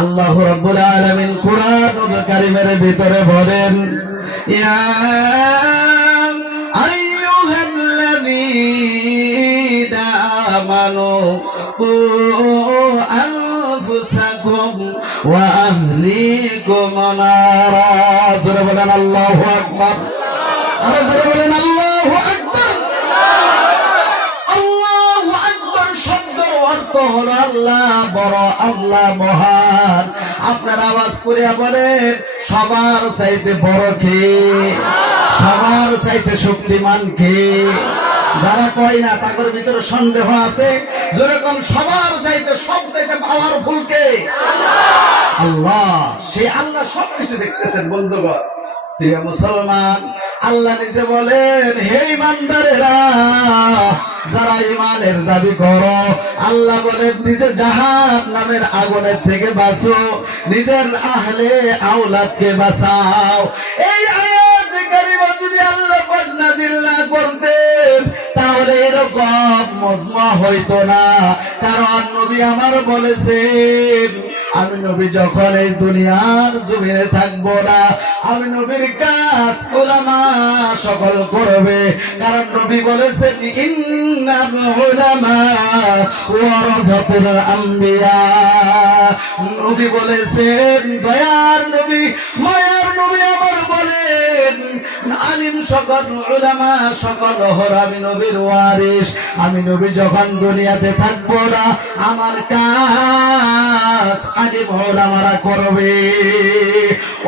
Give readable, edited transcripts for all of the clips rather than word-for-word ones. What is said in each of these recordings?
আল্লাহ রাব্বুল আলামিন কুরআনুল কারীমের ভিতরে বলেন, ইয়া আইয়ুহাল্লাযীনা আমানু কু আনফুসাকুম ওয়া আহলিকুম নারা। জোরে বলেন আল্লাহু আকবার। আরো জোরে বলেন আল্লাহু আকবার। আল্লাহু আকবার শব্দের অর্থ হলো আল্লাহ বড়, আল্লাহ মহান। আপনার আওয়াজ করে বলেন, সবার চাইতে বড় কে? সবার চাইতে শক্তিমান কে? যারা কয় না তাদের ভিতরে সন্দেহ আছে। যেরকম সবার চাইতে সব চাইতে পাওয়ারফুল কে? আল্লাহ। সেই আল্লাহ সবকিছু দেখতেছেন বন্ধুগণ। প্রিয় মুসলমান, আল্লাহ নিজে বলেন, হে ইমানদারেরা, যারা ইমানের দাবি করো, আল্লাহ বলেন নিজে জাহান্নামের আগুনের থেকে বাঁচো, নিজের আহলে আওলাদকে বাঁচাও। এই আয়াত কারিমা যদি আল্লাহ পাক নাযিল না করতেন তাহলে এরকম মজমা হইতো না। কারণ নবী আমার বলেছেন, আমি নবী যখন এই দুনিয়ার জমিনে থাকবো না, আমি নবীর কাজ উলামা সকল করবে। কারণ নবী বলেছেন, ইন্নাল উলামা ওয়ারাসাতুল আম্বিয়া। নবী বলেছেন, দয়ার নবী, মায়ার নবী আমার বলেন, আলিম সকল উলামা সকল হর আমি নবীর ওয়ারিস। আমি নবী যখন দুনিয়াতে থাকবো না, আমার কাজ আলিম উলামারা করবে।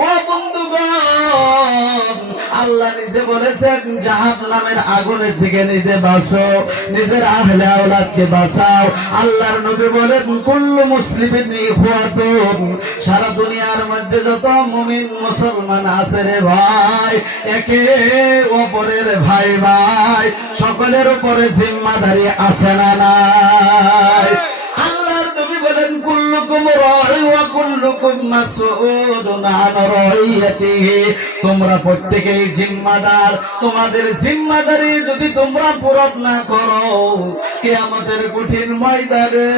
ও বন্ধুগণ, আল্লাহ নিজে বলেছেন জাহান্নামের আগুনের থেকে নিজে বাঁচো, নিজের আহলে আওলাদকে বাঁচাও। আল্লাহর নবী বলেন, কুল্লু মুসলিমিন ইখওয়াতুন। সারা দুনিয়ার মধ্যে যত মুমিন মুসলমান আছে রে ভাই, একে অপরের ভাই ভাই, সকলের উপরে জিম্মাদারি আছে না নাই? আল্লাহর নবী বলেন, কুল্লুকুম রাঈ ওয়া কুল্লুকুম মাসউলুন আন রাইয়াতিহি। তোমরা প্রত্যেকেই জিম্মাদার। তোমাদের জিম্মাদারি যদি তোমরা পূরণ না করো, কিয়ামতের কঠিন ময়দানে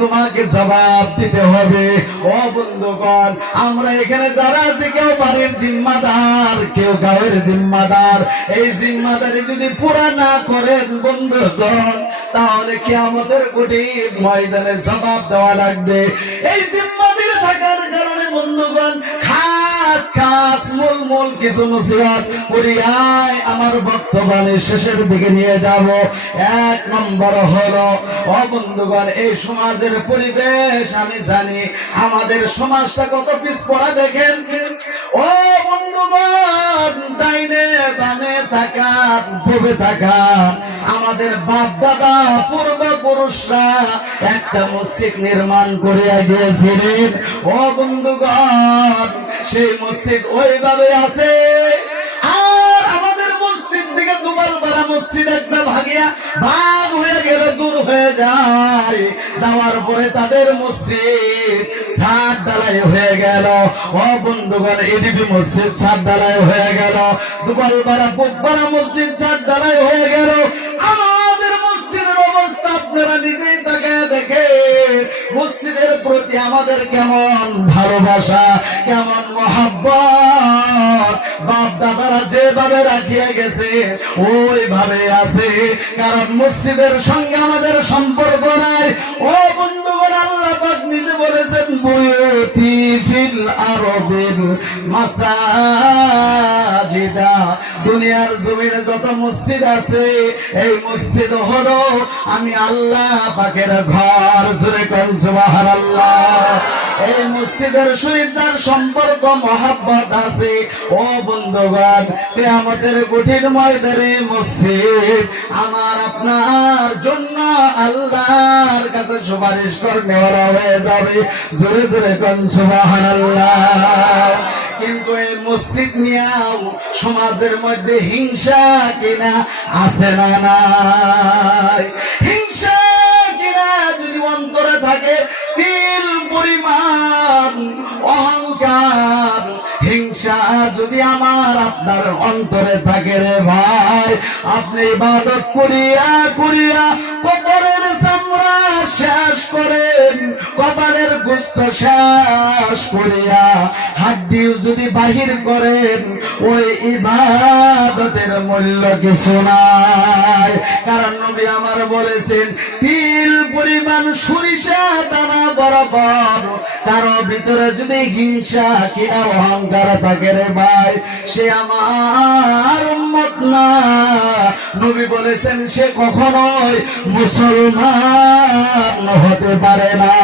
তোমাকে জবাব দিতে হবে। ও বন্ধুগণ, আমরা এখানে যারা আছি, কেউ বাড়ির জিম্মাদার, কেউ গাঁয়ের জিম্মাদার। এই জিম্মাদারি যদি পুরা না করেন বন্ধুগণ, তাহলে কিয়ামতের কঠিন ময়দানে জবাব দেওয়া লাগবে। এই জিম্মাদারি থাকার কারণে বন্ধুগণ, খাস খাস মূল কিছু নসিহত করিয়াই আমার বক্তব্যের শেষের দিকে নিয়ে যাব। এক নম্বর হলো, ও বন্ধুগণ, এই সমাজের পরিবেশ আমি জানি, আমাদের সমাজটা কত পিছপড়া দেখেন। ও বন্ধুগণ, ডাইনে বামে থাকা, পূবে থাকা আমাদের বাপ দাদা পূর্বপুরুষরা একটা মসজিদ নির্মাণ করে গিয়েছিলেন। ও বন্ধুগণ, সেই মসজিদ ওইভাবে আছে। আর আমাদের মসজিদ থেকে দুবারপাড়া মসজিদ একটা ভাগিয়া ভাগ হয়ে গেল, দূর হয়ে যায়। যাওয়ার পরে তাদের মসজিদ ছাদ ঢালাই হয়ে গেল। ও বন্ধুগণ, এদিকে মসজিদ ছাদ ঢালাই হয়ে গেল, দুবারপাড়া পূবপাড়া মসজিদ ছাদ ঢালাই হয়ে গেল। আমাদের মসজিদের অবস্থা আপনারা নিজেই তাকায় দেখে, মসজিদের প্রতি আমাদের কেমন ভালোবাসা, কেমন মহব্বত। বাপ দাদারা যেভাবে রাখিয়া গেছে ওইভাবে আছে। কারণ মসজিদের সঙ্গে আমাদের সম্পর্ক নাই। ও বন্ধুগণ, আল্লাহ পাক নিজে বলেছেন, বুয়ুতি ফিল আরদিল মাসাজিদা। দুনিয়ার জমিনে যত মসজিদ আছে, এই মসজিদ হলো আমি আল্লাহ পাকের ঘর। জোরে কোন সুবহানাল্লাহ। এই মসজিদের সহিত যার সম্পর্ক মহব্বত আছে, ও বন্ধুগণ, কিয়ামতের কঠিন ময়দানে মসজিদ আমার আপনার জন্য আল্লাহর কাছে সুপারিশ করনেওয়ালা হয়ে যাবে। জোরে জোরে কোন সুবহানাল্লাহ। কিন্তু এই মসজিদ নিয়েও সমাজের মধ্যে হিংসা কিনা আছে না নাই? হিংসা কিনা যদি অন্তরে থাকে, তিল পরিমাণ অহংকার, হিংসা যদি আমার আপনার অন্তরে থাকে রে ভাই, আপনি ইবাদত করিয়া করিয়া কবরের চামড়া শেষ করেন, কপালের গোস্ত শেষ করিয়া হাড্ডিও যদি বাহির করেন, ওই ইবাদতের মূল্য কিছু নাই। কারণ নবী আমার বলেছেন, তিল পরিমাণ সরিষা দানা বরাবর কারো ভিতরে যদি হিংসা কিনা অহংকার থাকে রে ভাই, সে আমার উম্মত না। নবী বলেছেন সে কখনোই মুসলমান হতে পারে না।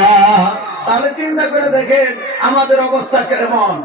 তাহলে চিন্তা করে দেখেন আমাদের অবস্থা কেমন।